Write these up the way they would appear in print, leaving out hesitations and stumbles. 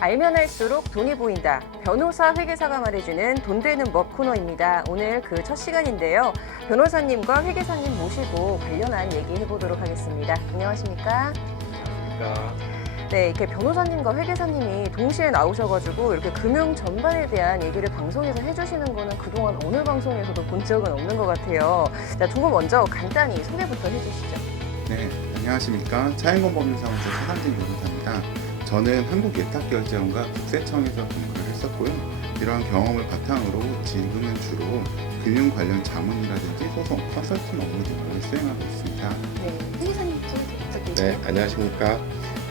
알면 할수록 돈이 보인다. 변호사 회계사가 말해주는 돈 되는 법 코너입니다. 오늘 그 첫 시간인데요. 변호사님과 회계사님 모시고 관련한 얘기 해보도록 하겠습니다. 안녕하십니까? 안녕하십니까. 네, 이렇게 변호사님과 회계사님이 동시에 나오셔가지고 이렇게 금융 전반에 대한 얘기를 방송에서 해주시는 거는 그동안 어느 방송에서도 본 적은 없는 것 같아요. 자, 두 분 먼저 간단히 소개부터 해주시죠. 네, 안녕하십니까. 차인건법률사무소 최상진 변호사입니다. 저는 한국예탁결제원과 국세청에서 근무를 했었고요. 이러한 경험을 바탕으로 지금은 주로 금융 관련 자문이라든지 소송, 컨설팅 업무 등을 수행하고 있습니다. 네, 회계사님부터 부탁드릴게요. 네, 안녕하십니까.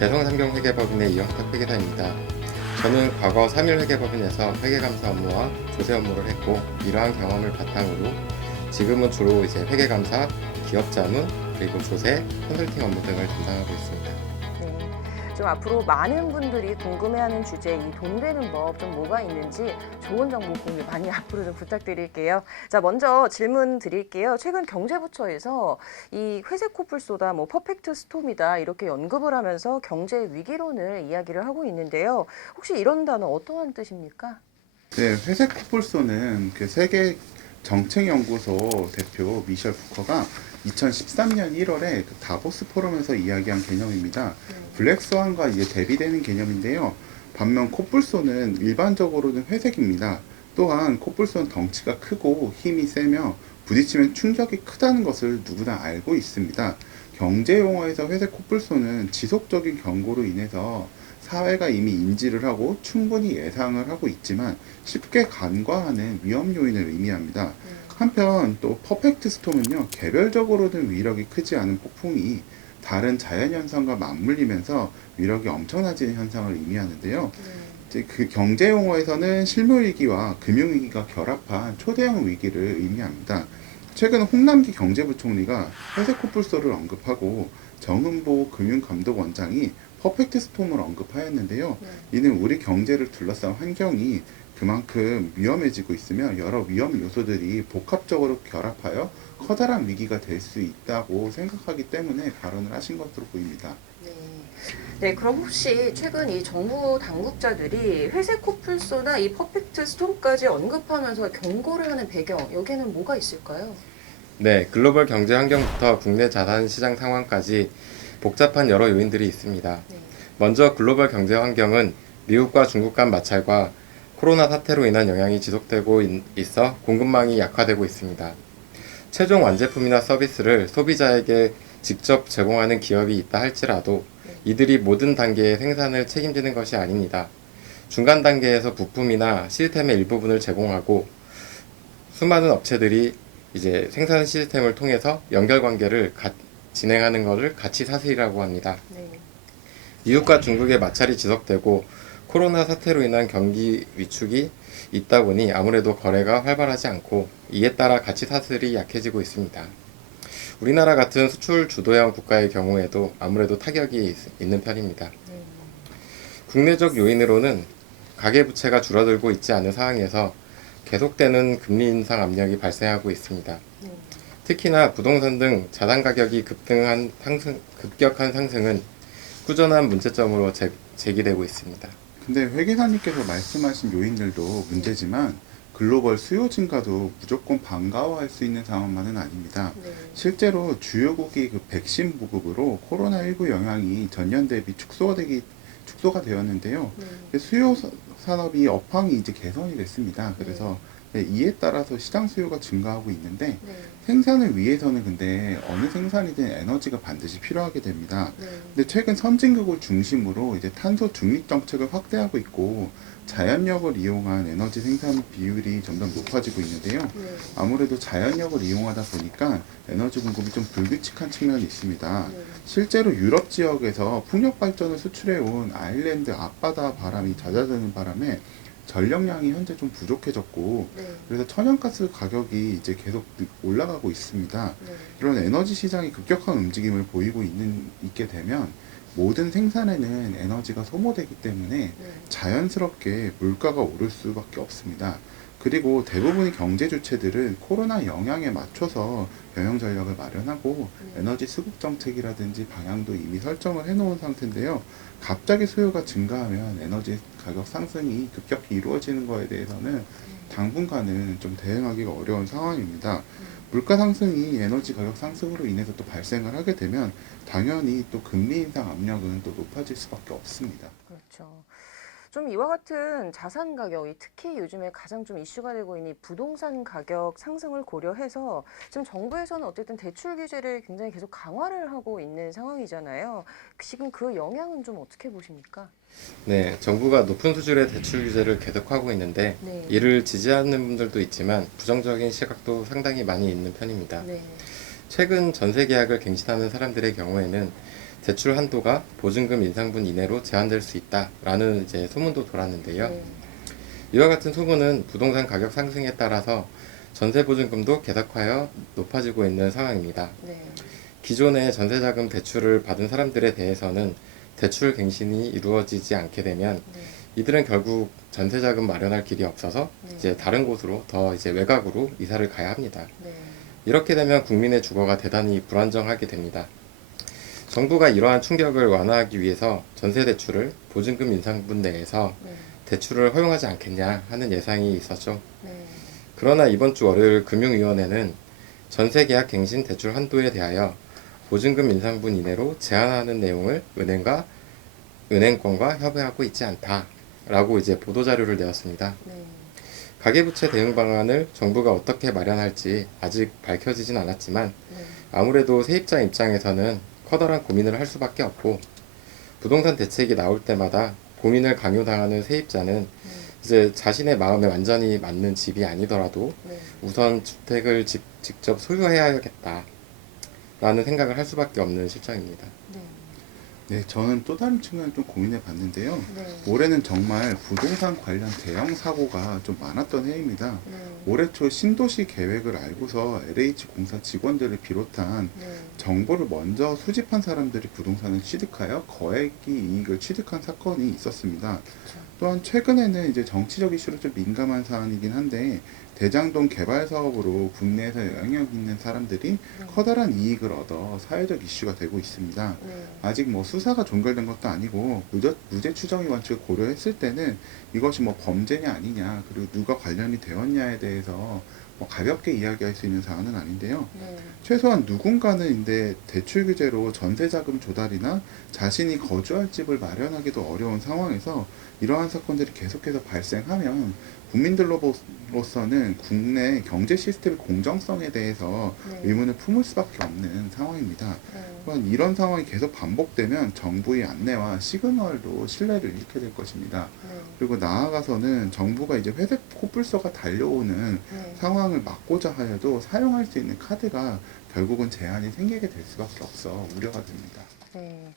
대성상경회계법인의 이영탁 회계사입니다. 저는 과거 3일 회계법인에서 회계감사 업무와 조세 업무를 했고, 이러한 경험을 바탕으로 지금은 주로 회계감사, 기업자문, 그리고 조세, 컨설팅 업무 등을 담당하고 있습니다. 네, 좀 앞으로 많은 분들이 궁금해하는 주제 이 돈 되는 법 좀 뭐가 있는지 좋은 정보 공유 많이 앞으로 좀 부탁드릴게요. 자, 먼저 질문 드릴게요. 최근 경제부처에서 이 회색 코뿔소다, 퍼펙트 스톰이다 이렇게 언급을 하면서 경제 위기론을 이야기를 하고 있는데요. 혹시 이런 단어 어떠한 뜻입니까? 네, 회색 코뿔소는 그 세계 정책연구소 대표 미셸 부커가 2013년 1월에 그 다보스 포럼에서 이야기한 개념입니다. 블랙스완과 이게 대비되는 개념인데요. 반면 코뿔소는 일반적으로는 회색입니다. 또한 코뿔소는 덩치가 크고 힘이 세며 부딪히면 충격이 크다는 것을 누구나 알고 있습니다. 경제 용어에서 회색 코뿔소는 지속적인 경고로 인해서 사회가 이미 인지를 하고 충분히 예상을 하고 있지만 쉽게 간과하는 위험 요인을 의미합니다. 한편 또 퍼펙트 스톰은요, 개별적으로는 위력이 크지 않은 폭풍이 다른 자연현상과 맞물리면서 위력이 엄청나지는 현상을 의미하는데요. 이제 그 경제 용어에서는 실물위기와 금융위기가 결합한 초대형 위기를 의미합니다. 최근 홍남기 경제부총리가 회색 코뿔소를 언급하고 정은보 금융감독원장이 퍼펙트 스톰을 언급하였는데요. 이는 우리 경제를 둘러싼 환경이 그만큼 위험해지고 있으며 여러 위험 요소들이 복합적으로 결합하여 커다란 위기가 될 수 있다고 생각하기 때문에 발언을 하신 것으로 보입니다. 네, 그럼 혹시 최근 이 정부 당국자들이 회색 코뿔소나 이 퍼펙트 스톰까지 언급하면서 경고를 하는 배경, 여기에는 뭐가 있을까요? 네, 글로벌 경제 환경부터 국내 자산 시장 상황까지 복잡한 여러 요인들이 있습니다. 먼저 글로벌 경제 환경은 미국과 중국 간 마찰과 코로나 사태로 인한 영향이 지속되고 있어 공급망이 약화되고 있습니다. 최종 완제품이나 서비스를 소비자에게 직접 제공하는 기업이 있다 할지라도 이들이 모든 단계의 생산을 책임지는 것이 아닙니다. 중간 단계에서 부품이나 시스템의 일부분을 제공하고 수많은 업체들이 생산 시스템을 통해서 연결관계를 진행하는 것을 가치 사슬이라고 합니다. 미국과 중국의 마찰이 지속되고 코로나 사태로 인한 경기 위축이 있다 보니 아무래도 거래가 활발하지 않고 이에 따라 가치 사슬이 약해지고 있습니다. 우리나라 같은 수출 주도형 국가의 경우에도 아무래도 타격이 있는 편입니다. 국내적 요인으로는 가계부채가 줄어들고 있지 않은 상황에서 계속되는 금리 인상 압력이 발생하고 있습니다. 특히나 부동산 등 자산 가격이 급격한 상승은 꾸준한 문제점으로 제기되고 있습니다. 근데 회계사님께서 말씀하신 요인들도 문제지만 글로벌 수요 증가도 무조건 반가워할 수 있는 상황만은 아닙니다. 실제로 주요국이 그 백신 보급으로 코로나19 영향이 전년 대비 축소가 되었는데요. 수요 산업이 업황이 이제 개선이 됐습니다. 그래서 이에 따라서 시장 수요가 증가하고 있는데 생산을 위해서는 근데 어느 생산이든 에너지가 반드시 필요하게 됩니다. 근데 최근 선진국을 중심으로 이제 탄소 중립 정책을 확대하고 있고 자연력을 이용한 에너지 생산 비율이 점점 높아지고 있는데요. 아무래도 자연력을 이용하다 보니까 에너지 공급이 좀 불규칙한 측면이 있습니다. 실제로 유럽 지역에서 풍력 발전을 수출해 온 아일랜드 앞바다 바람이 잦아드는 바람에 전력량이 현재 좀 부족해졌고 그래서 천연가스 가격이 이제 계속 올라가고 있습니다. 이런 에너지 시장이 급격한 움직임을 보이고 있게 되면 모든 생산에는 에너지가 소모되기 때문에 자연스럽게 물가가 오를 수밖에 없습니다. 그리고 대부분의 경제 주체들은 코로나 영향에 맞춰서 경영 전략을 마련하고 에너지 수급 정책이라든지 방향도 이미 설정을 해놓은 상태인데요. 갑자기 수요가 증가하면 에너지 가격 상승이 급격히 이루어지는 거에 대해서는 당분간은 좀 대응하기가 어려운 상황입니다. 물가 상승이 에너지 가격 상승으로 인해서 또 발생을 하게 되면 당연히 또 금리 인상 압력은 또 높아질 수밖에 없습니다. 그렇죠. 좀 이와 같은 자산 가격이 특히 요즘에 가장 좀 이슈가 되고 있는 이 부동산 가격 상승을 고려해서 지금 정부에서는 어쨌든 대출 규제를 굉장히 계속 강화를 하고 있는 상황이잖아요. 지금 그 영향은 좀 어떻게 보십니까? 네, 정부가 높은 수준의 대출 규제를 계속하고 있는데 네. 이를 지지하는 분들도 있지만 부정적인 시각도 상당히 많이 있는 편입니다. 네. 최근 전세 계약을 갱신하는 사람들의 경우에는 대출 한도가 보증금 인상분 이내로 제한될 수 있다라는 이제 소문도 돌았는데요. 네. 이와 같은 소문은 부동산 가격 상승에 따라서 전세 보증금도 계속하여 높아지고 있는 상황입니다. 네. 기존의 전세자금 대출을 받은 사람들에 대해서는 대출 갱신이 이루어지지 않게 되면 네. 이들은 결국 전세자금 마련할 길이 없어서 네. 이제 다른 곳으로 더 이제 외곽으로 이사를 가야 합니다. 네. 이렇게 되면 국민의 주거가 대단히 불안정하게 됩니다. 정부가 이러한 충격을 완화하기 위해서 전세 대출을 보증금 인상분 내에서 네. 대출을 허용하지 않겠냐 하는 예상이 있었죠. 네. 그러나 이번 주 월요일 금융위원회는 전세 계약 갱신 대출 한도에 대하여 보증금 인상분 이내로 제한하는 내용을 은행권과 협의하고 있지 않다라고 이제 보도자료를 내었습니다. 네. 가계부채 대응 방안을 정부가 어떻게 마련할지 아직 밝혀지진 않았지만 네. 아무래도 세입자 입장에서는 커다란 고민을 할 수밖에 없고 부동산 대책이 나올 때마다 고민을 강요당하는 세입자는 이제 자신의 마음에 완전히 맞는 집이 아니더라도 네. 우선 주택을 직접 소유해야겠다라는 생각을 할 수밖에 없는 실정입니다. 네. 네, 저는 또 다른 측면을 좀 고민해 봤는데요. 네. 올해는 정말 부동산 관련 대형 사고가 좀 많았던 해입니다. 네. 올해 초 신도시 계획을 알고서 LH공사 직원들을 비롯한 네. 정보를 먼저 수집한 사람들이 부동산을 취득하여 거액의 이익을 취득한 사건이 있었습니다. 그렇죠. 또한 최근에는 이제 정치적 이슈로 좀 민감한 사안이긴 한데 대장동 개발 사업으로 국내에서 영향력 있는 사람들이 커다란 이익을 얻어 사회적 이슈가 되고 있습니다. 네. 아직 뭐 수사가 종결된 것도 아니고 무죄 추정의 원칙을 고려했을 때는 이것이 뭐 범죄냐 아니냐 그리고 누가 관련이 되었냐에 대해서 뭐 가볍게 이야기할 수 있는 사안은 아닌데요. 네. 최소한 누군가는 근데 대출 규제로 전세자금 조달이나 자신이 거주할 집을 마련하기도 어려운 상황에서 이러한 사건들이 계속해서 발생하면 국민들로서는 국내 경제 시스템의 공정성에 대해서 네. 의문을 품을 수밖에 없는 상황입니다. 네. 또한 이런 상황이 계속 반복되면 정부의 안내와 시그널도 신뢰를 잃게 될 것입니다. 네. 그리고 나아가서는 정부가 이제 회색 코뿔소가 달려오는 네. 상황을 막고자 하여도 사용할 수 있는 카드가 결국은 제한이 생기게 될 수밖에 없어 우려가 됩니다. 네.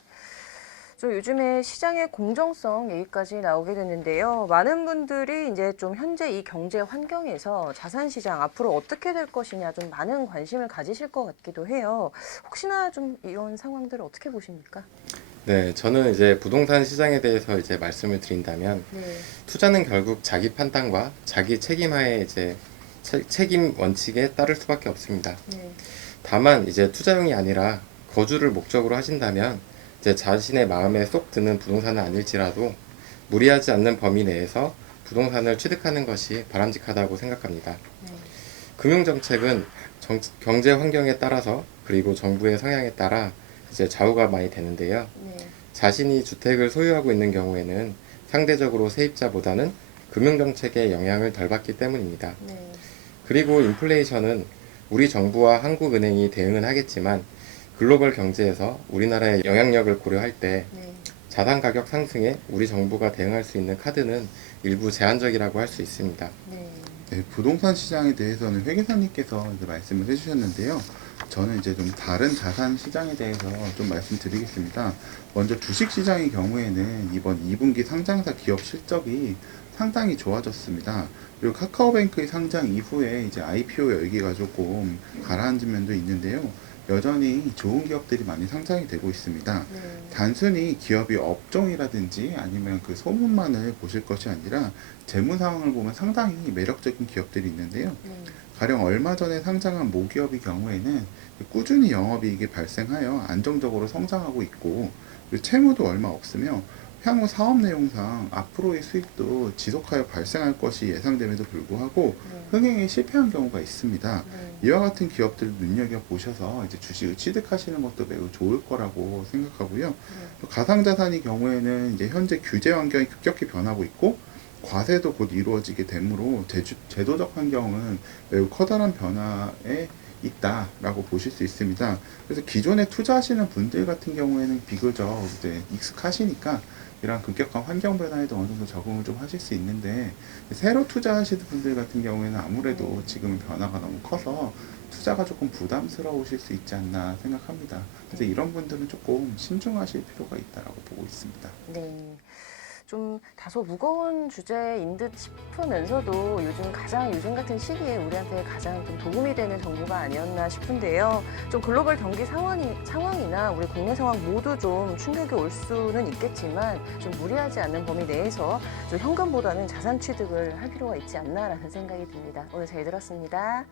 좀 요즘에 시장의 공정성 얘기까지 나오게 됐는데요. 많은 분들이 이제 좀 현재 이 경제 환경에서 자산 시장 앞으로 어떻게 될 것이냐 좀 많은 관심을 가지실 것 같기도 해요. 혹시나 좀 이런 상황들을 어떻게 보십니까? 네, 저는 이제 부동산 시장에 대해서 이제 말씀을 드린다면 네. 투자는 결국 자기 판단과 자기 책임하에 이제 책임 원칙에 따를 수밖에 없습니다. 네. 다만 이제 투자용이 아니라 거주를 목적으로 하신다면 이제 자신의 마음에 쏙 드는 부동산은 아닐지라도 무리하지 않는 범위 내에서 부동산을 취득하는 것이 바람직하다고 생각합니다. 네. 금융정책은 경제 환경에 따라서 그리고 정부의 성향에 따라 이제 좌우가 많이 되는데요. 네. 자신이 주택을 소유하고 있는 경우에는 상대적으로 세입자보다는 금융정책의 영향을 덜 받기 때문입니다. 네. 그리고 인플레이션은 우리 정부와 한국은행이 대응은 하겠지만 글로벌 경제에서 우리나라의 영향력을 고려할 때 네. 자산 가격 상승에 우리 정부가 대응할 수 있는 카드는 일부 제한적이라고 할 수 있습니다. 네. 네, 부동산 시장에 대해서는 회계사님께서 이제 말씀을 해주셨는데요. 저는 이제 좀 다른 자산 시장에 대해서 좀 말씀드리겠습니다. 먼저 주식 시장의 경우에는 이번 2분기 상장사 기업 실적이 상당히 좋아졌습니다. 그리고 카카오뱅크의 상장 이후에 이제 IPO 열기가 조금 가라앉은 면도 있는데요. 여전히 좋은 기업들이 많이 상장이 되고 있습니다. 네. 단순히 기업이 업종이라든지 아니면 그 소문만을 보실 것이 아니라 재무 상황을 보면 상당히 매력적인 기업들이 있는데요. 네. 가령 얼마 전에 상장한 모기업의 경우에는 꾸준히 영업이익이 발생하여 안정적으로 성장하고 있고 그리고 채무도 얼마 없으며 향후 사업 내용상 앞으로의 수익도 지속하여 발생할 것이 예상됨에도 불구하고 흥행에 실패한 경우가 있습니다. 이와 같은 기업들을 눈여겨보셔서 이제 주식을 취득하시는 것도 매우 좋을 거라고 생각하고요. 또 가상자산의 경우에는 이제 현재 규제 환경이 급격히 변하고 있고 과세도 곧 이루어지게 되므로 제도적 환경은 매우 커다란 변화에 있다라고 보실 수 있습니다. 그래서 기존에 투자하시는 분들 같은 경우에는 비교적 이제 익숙하시니까 이런 급격한 환경 변화에도 어느 정도 적응을 좀 하실 수 있는데 새로 투자하시는 분들 같은 경우에는 아무래도 지금은 변화가 너무 커서 투자가 조금 부담스러우실 수 있지 않나 생각합니다. 그래서 이런 분들은 조금 신중하실 필요가 있다라고 보고 있습니다. 네. 좀 다소 무거운 주제인 듯 싶으면서도 요즘 같은 시기에 우리한테 가장 좀 도움이 되는 정보가 아니었나 싶은데요. 좀 글로벌 경기 상황이나 우리 국내 상황 모두 좀 충격이 올 수는 있겠지만 좀 무리하지 않는 범위 내에서 좀 현금보다는 자산 취득을 할 필요가 있지 않나라는 생각이 듭니다. 오늘 잘 들었습니다.